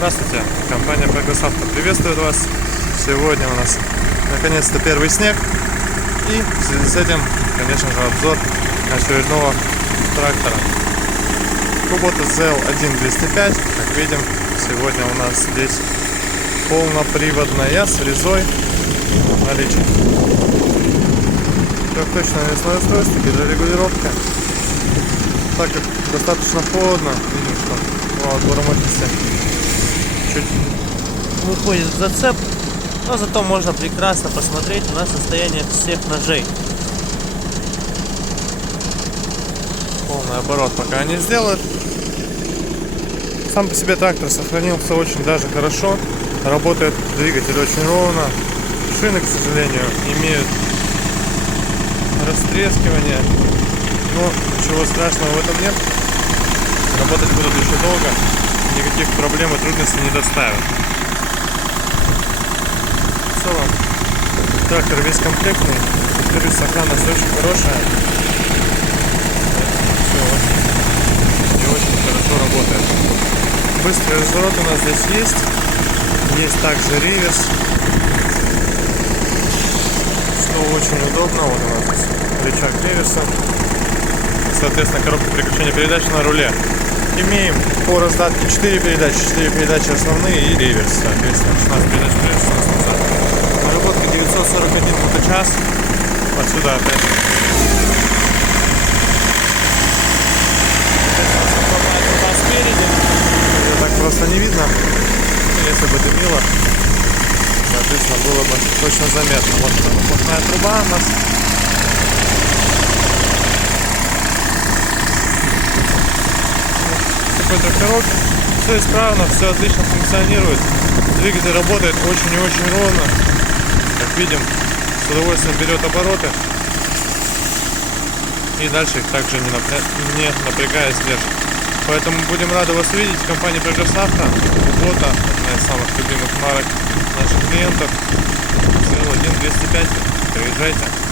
Здравствуйте, компания Progress Auto приветствует вас. Сегодня у нас наконец-то первый снег. И в связи с этим, конечно же, обзор очередного трактора Kubota ZL1205. Как видим, сегодня у нас здесь полноприводная с резой наличие. Трехточное навесное устройство, гидрорегулировка. Так как достаточно холодно, видим, что по отбору мощности чуть выходит в зацеп, но зато можно прекрасно посмотреть на состояние всех ножей. Полный оборот пока не сделают. Сам по себе трактор сохранился очень даже хорошо. Работает двигатель очень ровно. Шины, к сожалению, имеют растрескивание, но ничего страшного в этом нет. Работать будут еще долго, никаких проблем и трудностей не доставят. В целом, трактор весь комплектный, повторюсь, сохранность очень хорошая. Все очень и очень хорошо работает. Быстрый разворот у нас здесь есть. Есть также реверс, что очень удобно. Вот у нас здесь рычаг реверса. Соответственно, коробка переключения передач на руле. Имеем по раздатке 4 передачи основные и реверс. Соответственно, 16 передач вперед, 16 назад. Наработка 941 моточас. Отсюда опять. Спереди. Это так просто не видно. Если бы дымило, соответственно, было бы точно заметно. Вот она, выпускная труба у нас. Такой тракторок. Все исправно, все отлично функционирует. Двигатель работает очень и очень ровно. Как видим, с удовольствием берет обороты. И дальше их также не напрягаясь держит. Поэтому будем рады вас видеть в компании Progress Auto. Kubota, одна из самых любимых марок наших клиентов. ZL1205. Приезжайте.